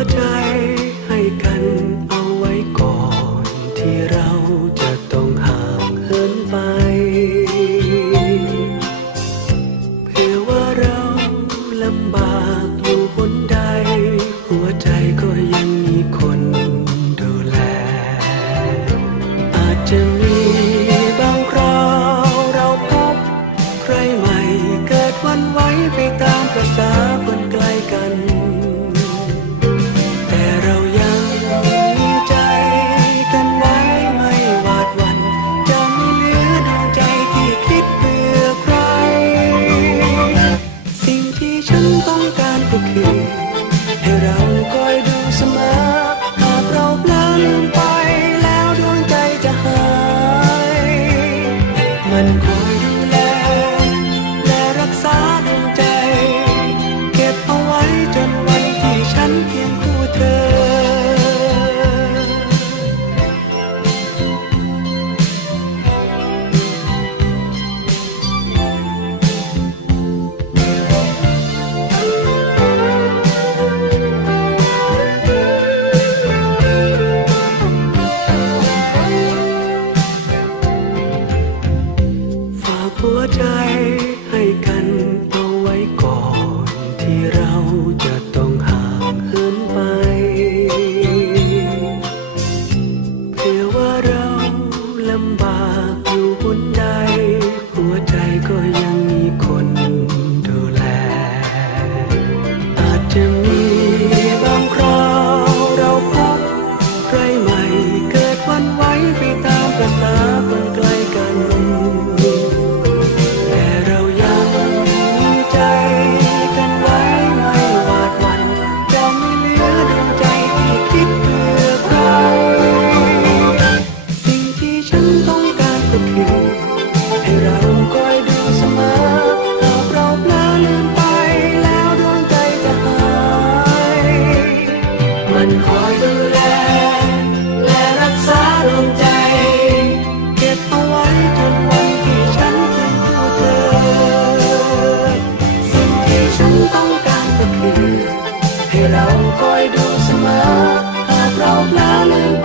我这。 มันคอยดูแล และรักษาดวงใจ เก็บเอาไว้จนวันที่ฉันเพียงคู่เธอ หัวใจให้กันเอาไว้ก่อนที่เราจะ ฉันต้องการก็คือ ให้เราคอยดูเสมอหากเราเผลอลืม